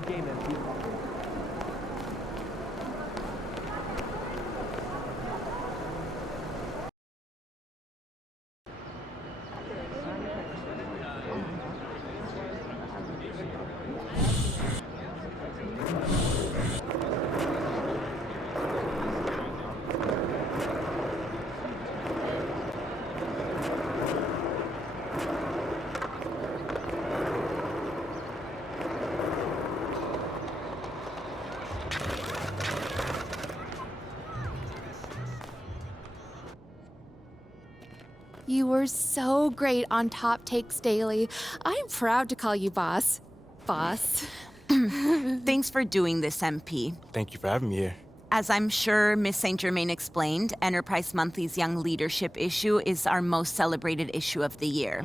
Good game, MP. You were so great on Top Takes Daily. I'm proud to call you boss. Boss. Thanks for doing this, MP. Thank you for having me here. As I'm sure Miss St. Germain explained, Enterprise Monthly's Young Leadership issue is our most celebrated issue of the year.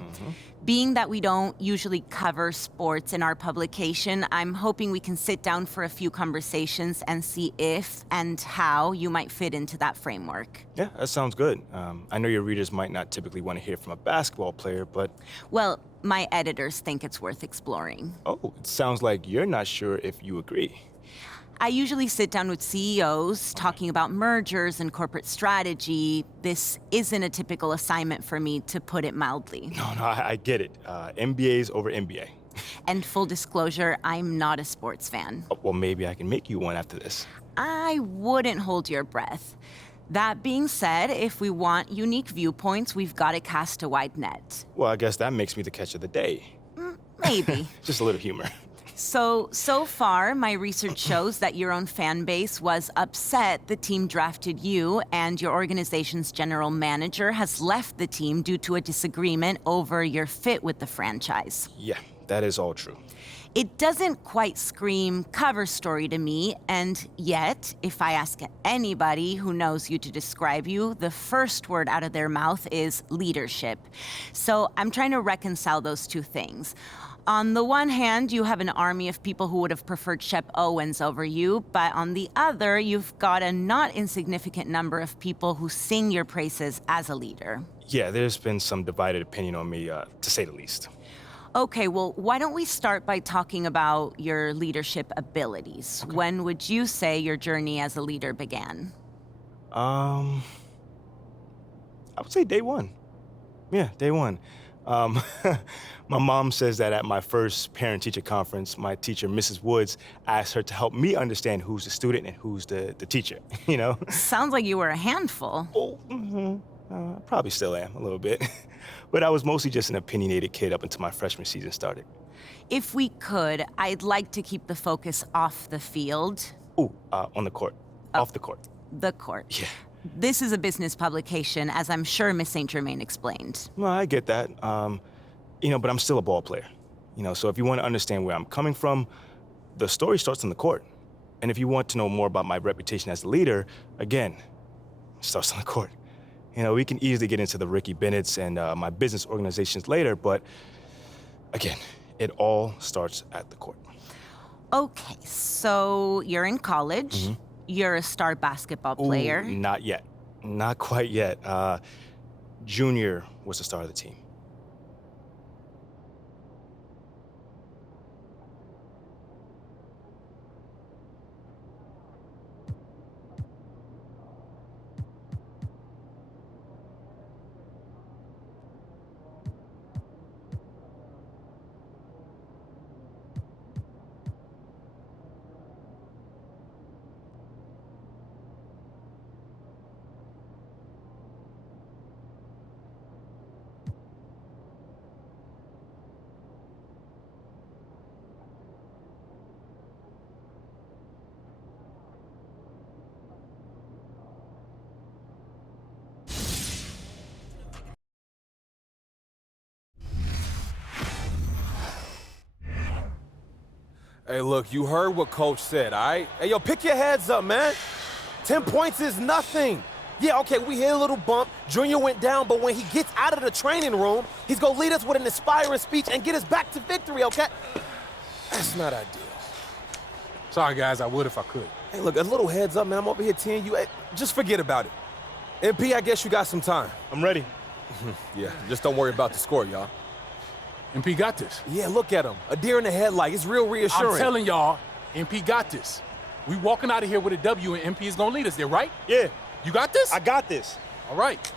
Being that we don't usually cover sports in our publication, I'm hoping we can sit down for a few conversations and see if and how you might fit into that framework. Yeah, that sounds good. I know your readers might not typically want to hear from a basketball player, but... Well, my editors think it's worth exploring. Oh, it sounds like you're not sure if you agree. I usually sit down with CEOs talking about mergers and corporate strategy. This isn't a typical assignment for me, to put it mildly. No, I get it. MBA's over MBA. And full disclosure, I'm not a sports fan. Oh, well, maybe I can make you one after this. I wouldn't hold your breath. That being said, if we want unique viewpoints, we've got to cast a wide net. Well, I guess that makes me the catch of the day. Maybe. Just a little humor. So far, my research shows that your own fan base was upset the team drafted you, and your organization's general manager has left the team due to a disagreement over your fit with the franchise. Yeah, that is all true. It doesn't quite scream cover story to me, and yet, if I ask anybody who knows you to describe you, the first word out of their mouth is leadership. So I'm trying to reconcile those two things. On the one hand, you have an army of people who would have preferred Shep Owens over you, but on the other, you've got a not insignificant number of people who sing your praises as a leader. Yeah, there's been some divided opinion on me, to say the least. Okay, well, why don't we start by talking about your leadership abilities? Okay. When would you say your journey as a leader began? I would say day one. Yeah, day one. My mom says that at my first parent-teacher conference, my teacher, Mrs. Woods, asked her to help me understand who's the student and who's the teacher, you know? Sounds like you were a handful. Oh, probably still am, a little bit. But I was mostly just an opinionated kid up until my freshman season started. If we could, I'd like to keep the focus off the field. On the court. Off the court. The court. Yeah. This is a business publication, as I'm sure Miss St. Germain explained. Well, I get that. But I'm still a ball player. So if you want to understand where I'm coming from, the story starts on the court. And if you want to know more about my reputation as a leader, again, it starts on the court. We can easily get into the Ricky Bennett's and my business organizations later, but again, it all starts at the court. Okay, so you're in college. You're a star basketball player. Not yet. Not quite yet. Junior was the star of the team. Hey, look, you heard what Coach said, all right? Hey, yo, pick your heads up, man. 10 points is nothing. Yeah, okay, we hit a little bump. Junior went down, but when he gets out of the training room, he's gonna lead us with an inspiring speech and get us back to victory, okay? That's not ideal. Sorry, guys, I would if I could. Hey, look, a little heads up, man. I'm over here teeing you. Hey, just forget about it. MP, I guess you got some time. I'm ready. Yeah, just don't worry about the score, y'all. MP got this. Yeah, look at him. A deer in the headlight. It's real reassuring. I'm telling y'all, MP got this. We walking out of here with a W, and MP is gonna lead us there, right? Yeah, You got this? I got this. All right.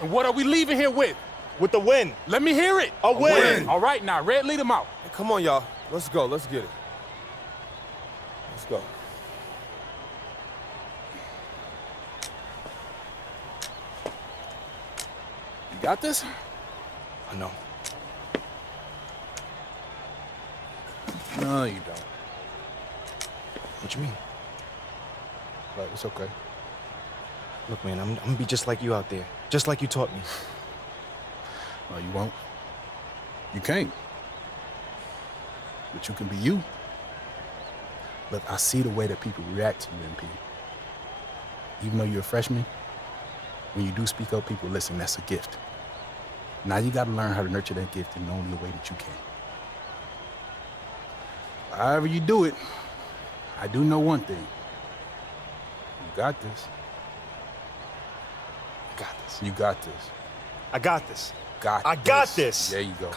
And what are we leaving here with? With the win. Let me hear it. A win. All right, now, Red, lead him out. Hey, come on, y'all. Let's go. Let's get it. Let's go. You got this? I know. No, you don't. What you mean? But it's okay. Look, man, I'm gonna be just like you out there. Just like you taught me. No, you won't. You can't. But you can be you. Look, I see the way that people react to you, MP. Even though you're a freshman, when you do speak up, people listen. That's a gift. Now you got to learn how to nurture that gift in only a way that you can. However you do it, I do know one thing. You got this. I got this. You got this. I got this. Got I this. got this. There you go.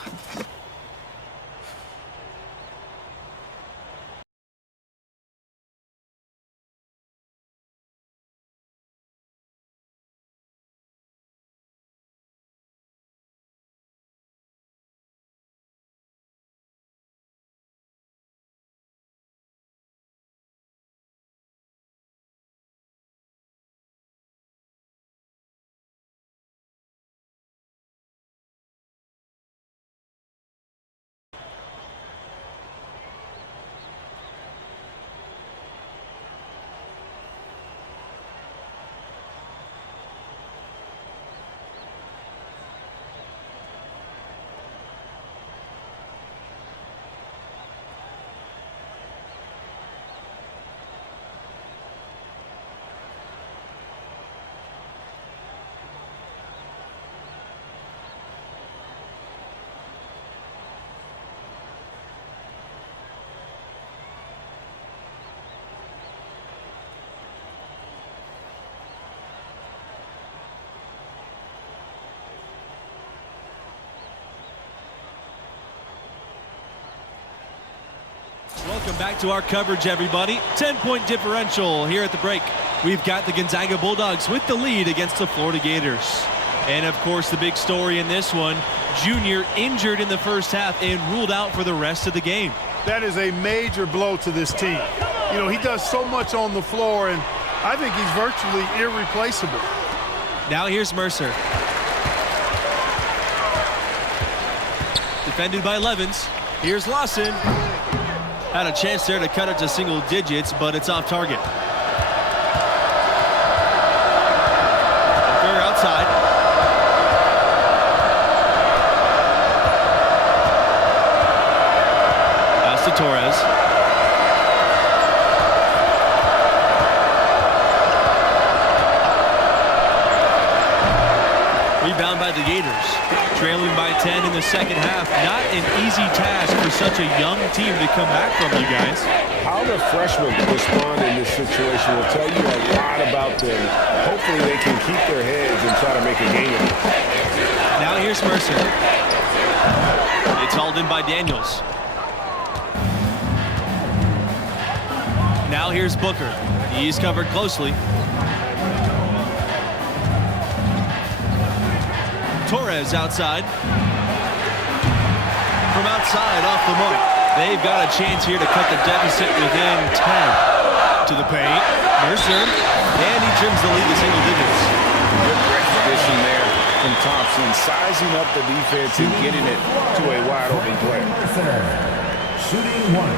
Welcome back to our coverage, everybody. 10-point differential here at the break. We've got the Gonzaga Bulldogs with the lead against the Florida Gators. And, of course, the big story in this one, Junior injured in the first half and ruled out for the rest of the game. That is a major blow to this team. You know, he does so much on the floor, and I think he's virtually irreplaceable. Now here's Mercer. Defended by Levens. Here's Lawson. Had a chance there to cut it to single digits, but it's off target. Booker outside. Pass to Torres. Rebound by the Gators. Trailing by 10 in the second half. Not an easy task for such a young team to come back from, you guys. How the freshmen respond in this situation will tell you a lot about them. Hopefully they can keep their heads and try to make a game of it. Now here's Mercer. It's hauled in by Daniels. Now here's Booker. He's covered closely. Torres outside. From outside, off the mark. They've got a chance here to cut the deficit within 10. To the paint. Mercer. And he trims the lead to single digits. Good recognition there from Thompson, sizing up the defense and getting it to a wide open player. Shooting one.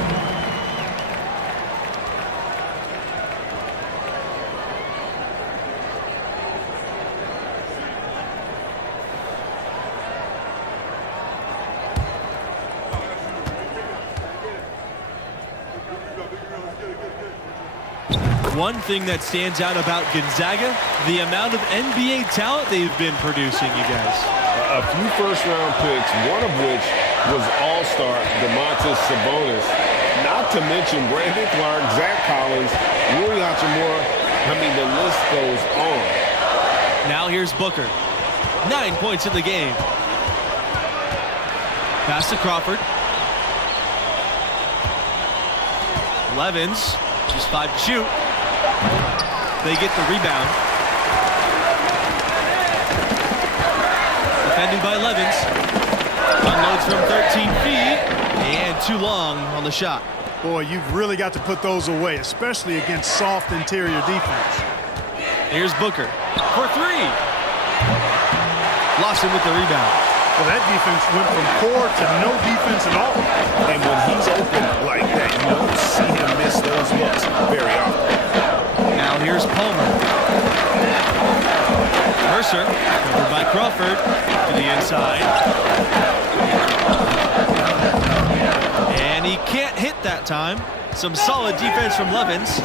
One thing that stands out about Gonzaga, the amount of NBA talent they've been producing, you guys. A few first-round picks, one of which was All-Star Domantas Sabonis. Not to mention Brandon Clark, Zach Collins, Rui Hachimura. I mean, the list goes on. Now here's Booker. 9 points in the game. Pass to Crawford. Levens, just 5 to shoot. They get the rebound. Defended by Levens. Unloads from 13 feet and too long on the shot. Boy, you've really got to put those away, especially against soft interior defense. Here's Booker for 3. Lawson with the rebound. Well, that defense went from poor to no defense at all. And when he's open like that, you don't see him miss those looks very often. Now here's Palmer. Mercer, covered by Crawford, to the inside. And he can't hit that time. Some solid defense from Levens.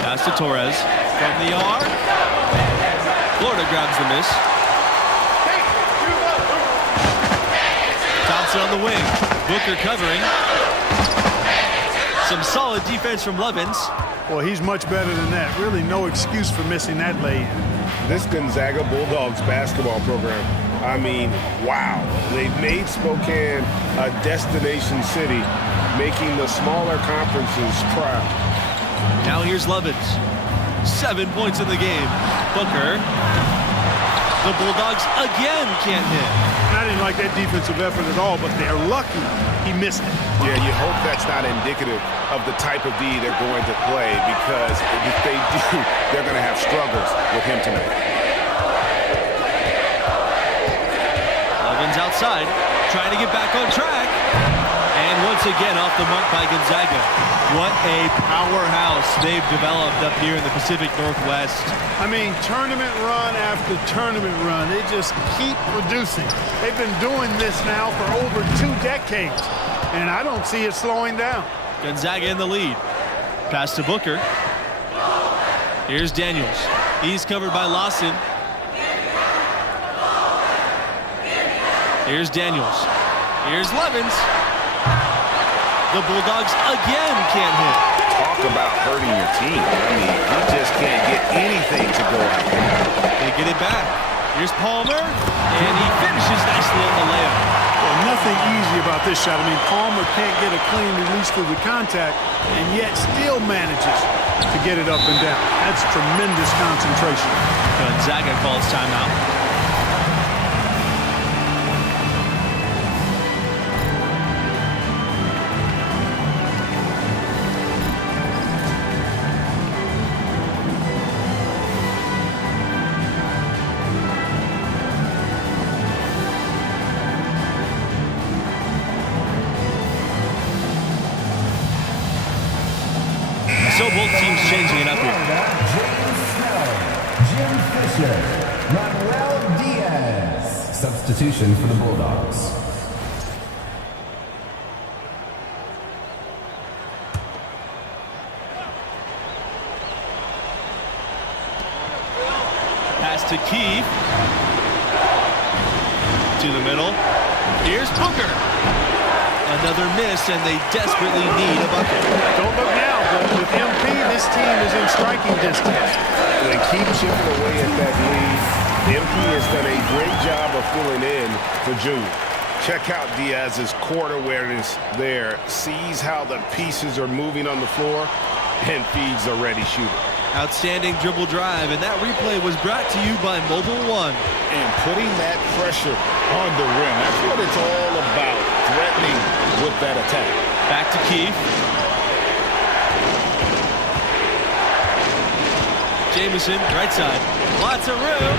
Pass to Torres from the arc. Florida grabs the miss. Thompson on the wing. Booker covering. Some solid defense from Levens. Well, he's much better than that. Really no excuse for missing that lay-in. This Gonzaga Bulldogs basketball program, I mean, wow. They've made Spokane a destination city, making the smaller conferences proud. Now here's Levens. 7 points in the game. Booker. The Bulldogs again can't hit. I didn't like that defensive effort at all, but they're lucky he missed it. Yeah, you hope that's not indicative of the type of D they're going to play, because if they do, they're going to have struggles with him tonight. Levens outside, trying to get back on track. And once again off the mark by Gonzaga. What a powerhouse they've developed up here in the Pacific Northwest. I mean, tournament run after tournament run. They just keep producing. They've been doing this now for over 2 decades, and I don't see it slowing down. Gonzaga in the lead. Pass to Booker. Here's Daniels. He's covered by Lawson. Here's Daniels. Here's Levens. The Bulldogs again can't hit. Talk about hurting your team. I mean, you just can't get anything to go out there. They get it back. Here's Palmer, and he finishes nicely on the layup. Well, nothing easy about this shot. I mean, Palmer can't get a clean release through the contact, and yet still manages to get it up and down. That's tremendous concentration. Gonzaga calls timeout. So both teams changing it up here. James Snell, Jim Fisher, Manuel Diaz. Substitution for the Bulldogs. Pass to Keith. To the middle. Here's Booker. Another miss, and they desperately need a bucket. Don't look now, but with MP, this team is in striking distance. They keep chipping away at that lead. MP has done a great job of filling in for Junior. Check out Diaz's court awareness there. Sees how the pieces are moving on the floor and feeds a ready shooter. Outstanding dribble drive, and that replay was brought to you by Mobile One. And putting that pressure on the rim, that's what it's all about, threatening with that attack. Back to Keith. Jamison, right side. Lots of room.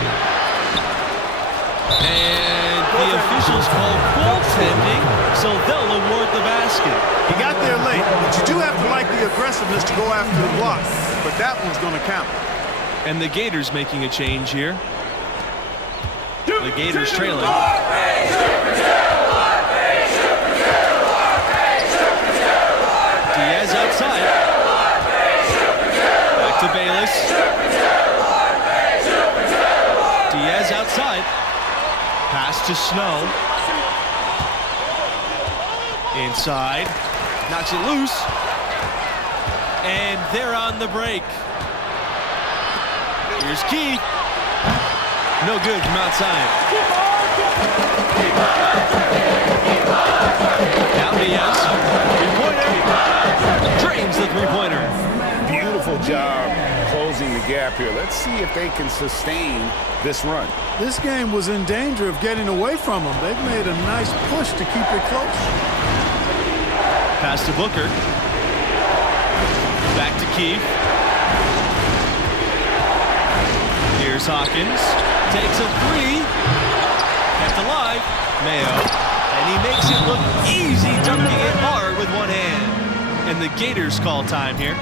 And the officials call goaltending, so they'll award the basket. He got there late, but you do have to like the aggressiveness to go after the block. But that one's going to count. And the Gators making a change here. The Gators trailing. Diaz outside. Back to Bayless. Diaz outside. Pass to Snow. Inside. Knocks it loose. And they're on the break. Here's Keith. No good from outside. Now Diaz. Three-pointer. Drains the three-pointer. Beautiful job closing the gap here. Let's see if they can sustain this run. This game was in danger of getting away from them. They've made a nice push to keep it close. Pass to Booker. Back to Keith. Here's Hawkins. Takes a three. Kept alive. Mayo. And he makes it look easy, dunking it hard with one hand. And the Gators call time here.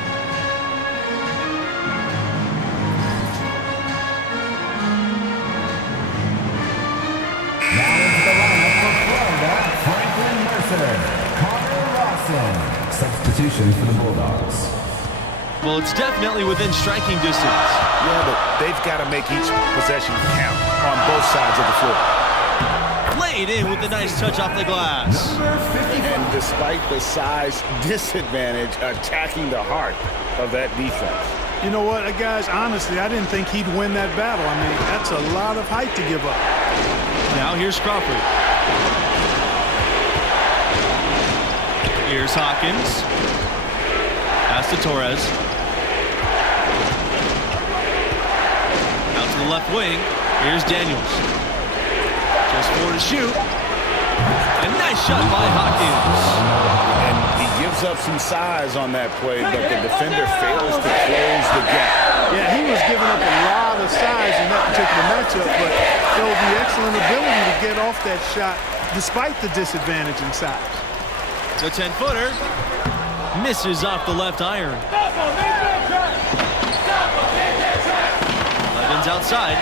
Now into the lineup for Florida, Franklin Mercer, Connor Rawson. Substitution for the Bulldogs. Well, it's definitely within striking distance. Yeah, but they've got to make each possession count on both sides of the floor. Laid in with a nice touch off the glass. And despite the size disadvantage, attacking the heart of that defense. You know what, guys? Honestly, I didn't think he'd win that battle. I mean, that's a lot of height to give up. Now here's Crawford. Here's Hawkins. Pass to Torres. Out to the left wing. Here's Daniels. Just 4 to shoot. A nice shot by Hawkins. And he gives up some size on that play, but the defender fails to close the gap. Yeah, he was giving up a lot of size in that particular matchup, but showed the excellent ability to get off that shot despite the disadvantage in size. The 10-footer misses off the left iron. Levens outside.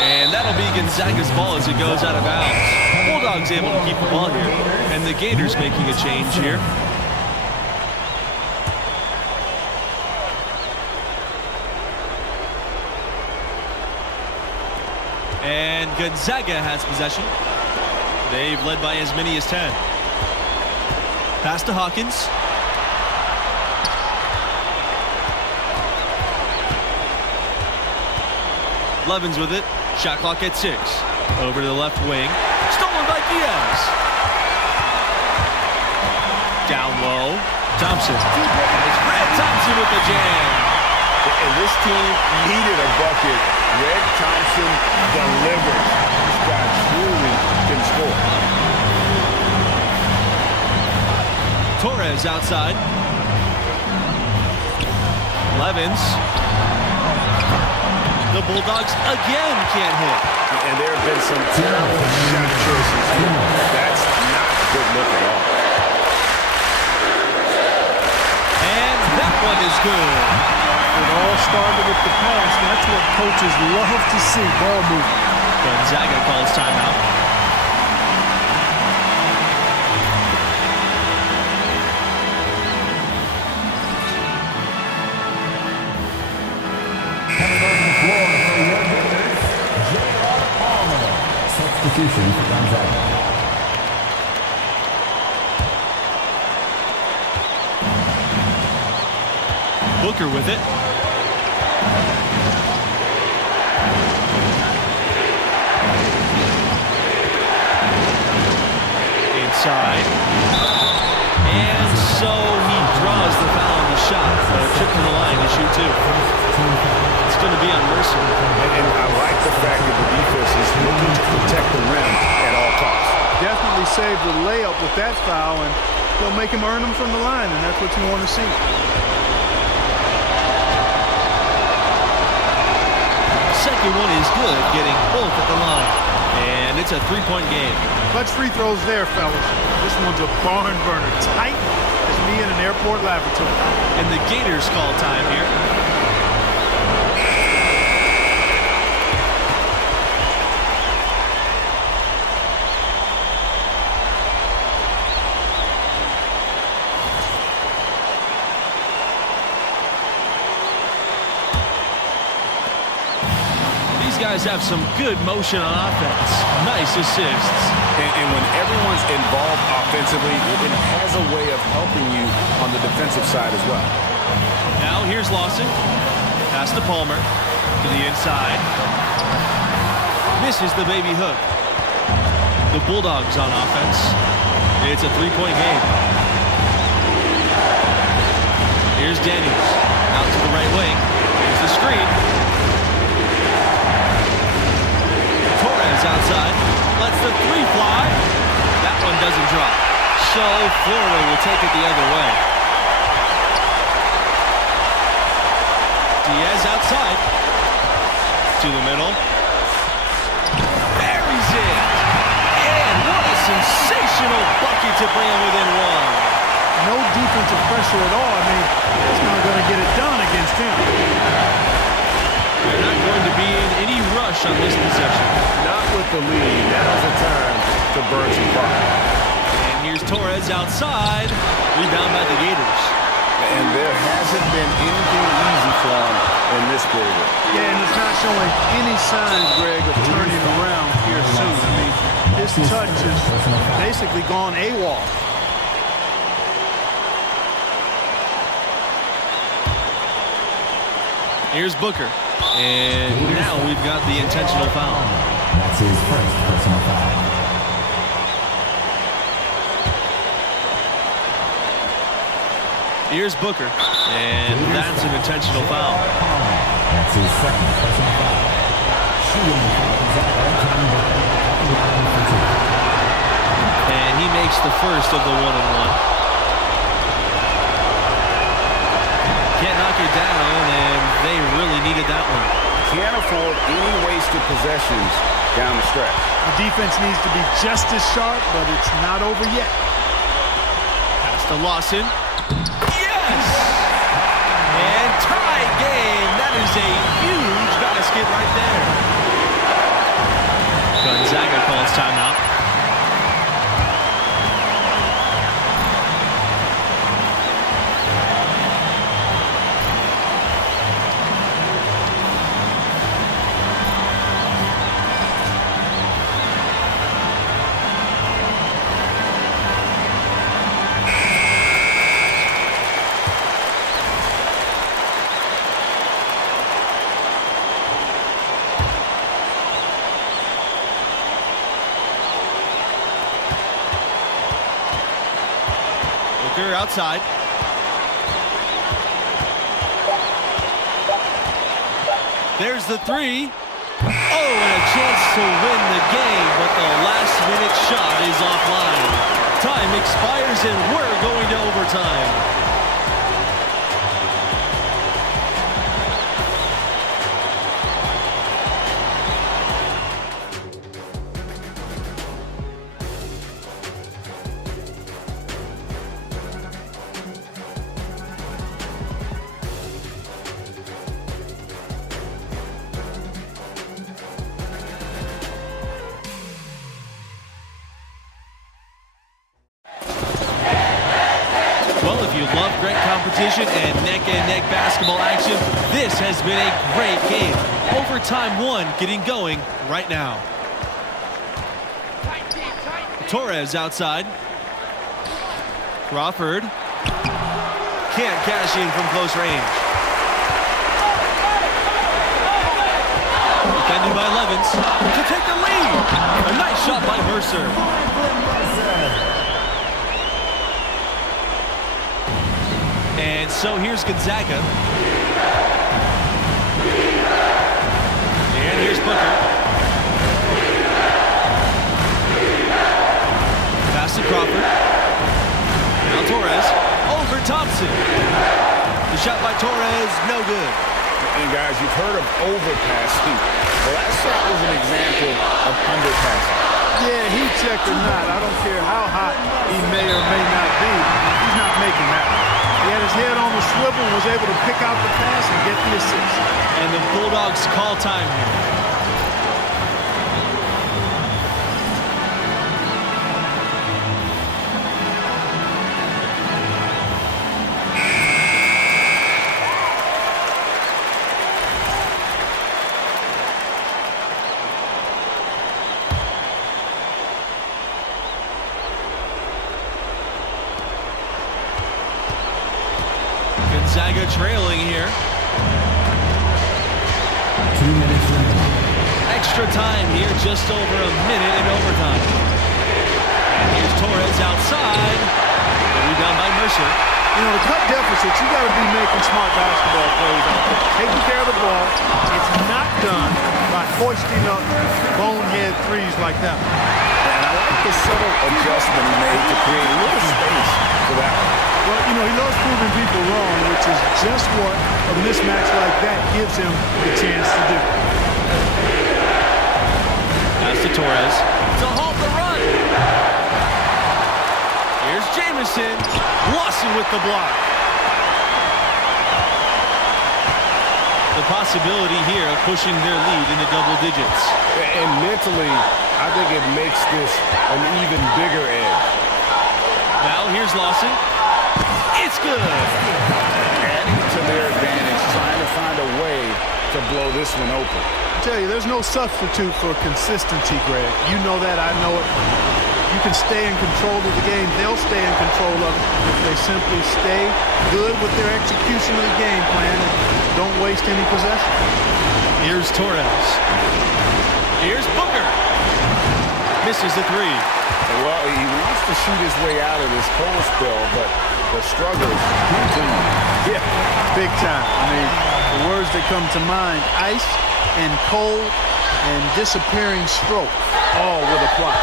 And that'll be Gonzaga's ball as it goes out of bounds. Bulldogs able to keep the ball here. And the Gators making a change here. And Gonzaga has possession. They've led by as many as 10. Pass to Hawkins. Levens with it. Shot clock at 6. Over to the left wing. Stolen by Diaz. Down low. Thompson. And it's Red Thompson with the jam. And this team needed a bucket. Red Thompson delivers. This guy truly can score. Torres outside. Levens. The Bulldogs again can't hit. And there have been some terrible shot choices here. That's not a good look at all. And that one is good. It all started with the pass. That's what coaches love to see, ball movement. Gonzaga calls timeout. Substitution for Gonzaga. Booker with it. Inside. And so he draws the foul on the shot. Trip to the line to shoot 2. It's going to be on Mercer. And I like the fact that the defense is looking to protect the rim at all costs. Definitely saved the layup with that foul, and they'll make him earn them from the line, and that's what you want to see. Second one is good, getting both at the line. And it's a 3-point game. Clutch free throws there, fellas. This one's a barn burner. Tight as me in an airport lavatory. And the Gators call time here. These guys have some good motion on offense. Nice assists. And when everyone's involved offensively, it has a way of helping you on the defensive side as well. Now here's Lawson. Pass to Palmer. To the inside. misses the baby hook. The Bulldogs on offense. It's a three-point game. Here's Daniels out to the right wing. Here's the screen. Torres outside. Lets the three fly. That one doesn't drop. So Florida will take it the other way. Diaz outside. To the middle. Buries it. And what a sensational bucket to bring him within one. No defensive pressure at all. I mean, it's not going to get it done against him. They're not going to be in any rush on this possession. Not with the lead. Now's the time to burn some fire. And here's Torres outside. Rebound by the Gators. And there hasn't been anything easy for him in this period. Yeah, and he's not showing any signs, Greg, of turning around here soon. I mean, his touch is basically gone AWOL. Here's Booker. And now we've got the intentional foul. That's his first personal foul. Here's Booker. And that's an intentional foul. That's his second personal foul. Shooting the foul is out. And he makes the first of the one-and-one. Can't knock it down, and they really needed that one. Can't afford any wasted possessions down the stretch. The defense needs to be just as sharp, but it's not over yet. Pass to Lawson. Yes! And tie game. That is a huge basket right there. Gonzaga calls timeout. Outside. There's the three. Oh, and a chance to win the game, but the last-minute shot is offline. Time expires, and we're going to overtime. If you love great competition and neck-and-neck basketball action, this has been a great game. Overtime one getting going right now. Torres outside. Crawford can't cash in from close range. Defended by Levins to take the lead. A nice shot by Mercer. And so here's Gonzaga. And here's Booker. Pass to Crawford. Now Torres. Over Thompson. The shot by Torres, no good. And guys, you've heard of overpassing. Well, that shot was an example of underpassing. Yeah, heat check or not, I don't care how hot he may or may not be, he's not making that one. He had his head on the swivel and was able to pick out the pass and get the assist. And the Bulldogs call time here. Gonzaga trailing here. 2 minutes remaining. Extra Extra time here, just over a minute in overtime. And here's Torres outside. Rebound by Mercer. You know, to cut deficits, you got to be making smart basketball plays out there. Taking care of the ball. It's not done by hoisting up bonehead threes like that. And I like the subtle adjustment he made to create a little space for that one. Well, you know, he loves proving people wrong, which is just what a mismatch like that gives him the chance to do. Pass to Torres to halt the run. Here's Jamison. Lawson with the block. The possibility here of pushing their lead into double digits. And mentally, I think it makes this an even bigger edge. Now here's Lawson. It's good. Adding to their advantage, trying to find a way to blow this one open. I tell you, there's no substitute for consistency, Greg. You know that, I know it. You can stay in control of the game. They'll stay in control of it if they simply stay good with their execution of the game plan and don't waste any possession. Here's Torres. Here's Booker. Misses the three. Well, he wants to shoot his way out of this cold spell, but the struggles continue. Yeah, big time. I mean, the words that come to mind, ice and cold and disappearing stroke, all with a plot.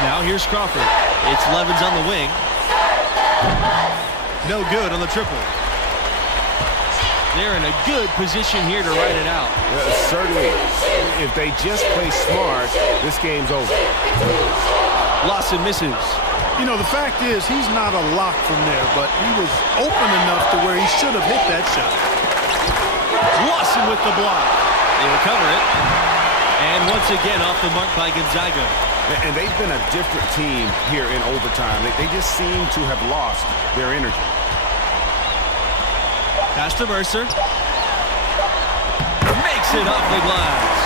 Now here's Crawford. It's Levens on the wing. No good on the triple. They're in a good position here to ride it out. Certainly, if they just play smart, this game's over. Lawson misses. You know, the fact is, he's not a lock from there, but he was open enough to where he should have hit that shot. Lawson with the block. They recover it. And once again, off the mark by Gonzaga. And they've been a different team here in overtime. They just seem to have lost their energy. Pass to Mercer. Makes it off the glass.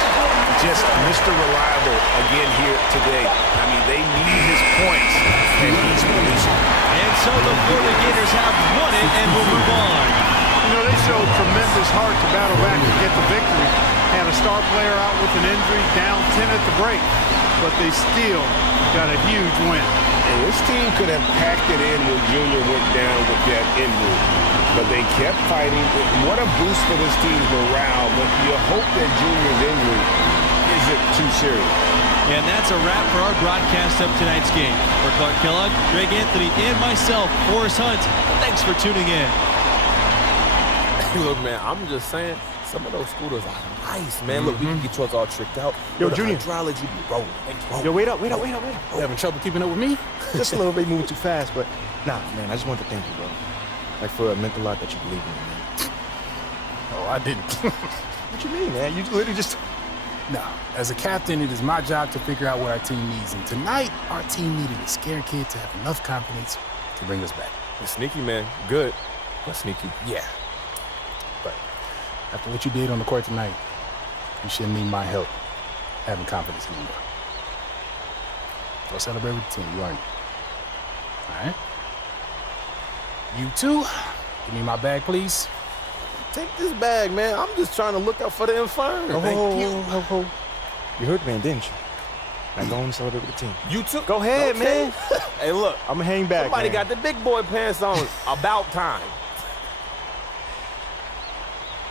Just Mr. Reliable again here today. I mean, they need his points, and he's producing. And so the Florida Gators have won it and will move on. You know, they showed tremendous heart to battle back and get the victory. Had a star player out with an injury, down 10 at the break, but they still got a huge win. And this team could have packed it in when Junior went down with that injury, but they kept fighting. What a boost for this team's morale, but you hope that Junior's injury isn't too serious. And that's a wrap for our broadcast of tonight's game. For Clark Kellogg, Greg Anthony, and myself, Forrest Hunt, thanks for tuning in. Look, man, I'm just saying, some of those scooters are nice, man. Look, we can get yours all tricked out. Yo, With Junior. hydraulics, you be rolling. Yo, wait up. You having trouble keeping up with me? Just a little bit moving too fast, but nah, man, I just want to thank you, bro. Like, for it meant a lot that you believe in me, man. Oh, I didn't. What you mean, man? You literally just... No, as a captain, it is my job to figure out what our team needs. And tonight, our team needed a scared kid to have enough confidence to bring us back. It's sneaky, man. Good, but sneaky. Yeah. But after what you did on the court tonight, you shouldn't need my help having confidence anymore. Go celebrate with the team. You earned it. All right? You too. Give me my bag, please. Take this bag, man. I'm just trying to look out for the infirm. Oh. You heard the man, didn't you? Now go and celebrate with the team. You too? Go ahead, man. Hey, look. I'm gonna hang back, Somebody man. got the big boy pants on. About time.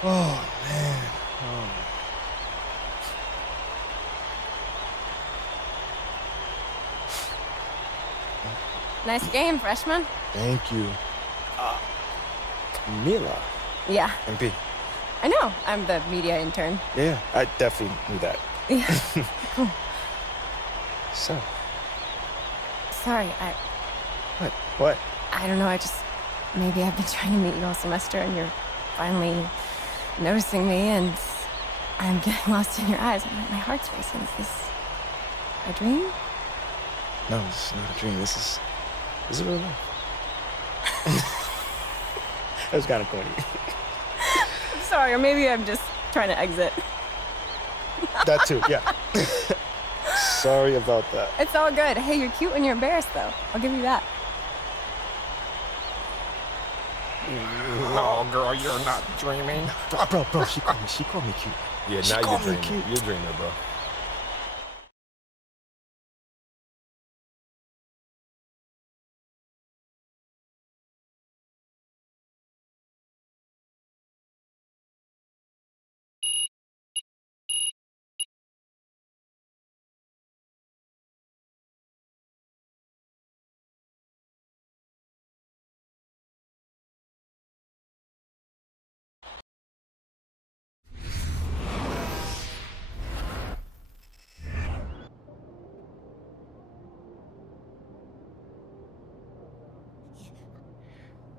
Oh, man. Nice game, freshman. Thank you. Mila. Yeah, MP. I know. I'm the media intern. Yeah, I definitely knew that. Yeah. Cool. So, Sorry, what? I don't know. Maybe I've been trying to meet you all semester and you're finally noticing me and I'm getting lost in your eyes. My heart's racing. Is this a dream? No, this is not a dream. This is real life. That was kind of corny. I'm sorry, or maybe I'm just trying to exit. That too, yeah. Sorry about that. It's all good. Hey, you're cute when you're embarrassed, though. I'll give you that. No, girl, you're not dreaming. Bro, she called me cute. Yeah, She now you're called me dreaming. cute. You're dreaming, bro.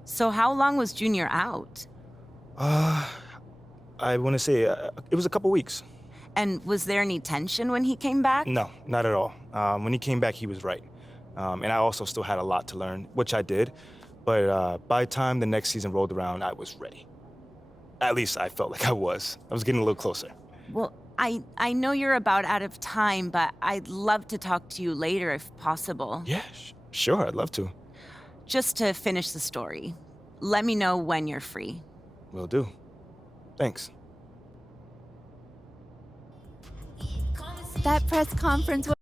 So how long was Junior out? I want to say it was a couple weeks. And was there any tension when he came back? No, not at all. When he came back, he was right. And I also still had a lot to learn, which I did. But by the time the next season rolled around, I was ready. At least I felt like I was. I was getting a little closer. Well, I know you're about out of time, but I'd love to talk to you later if possible. Yeah, sure, I'd love to. Just to finish the story. Let me know when you're free. Will do. Thanks. That press conference was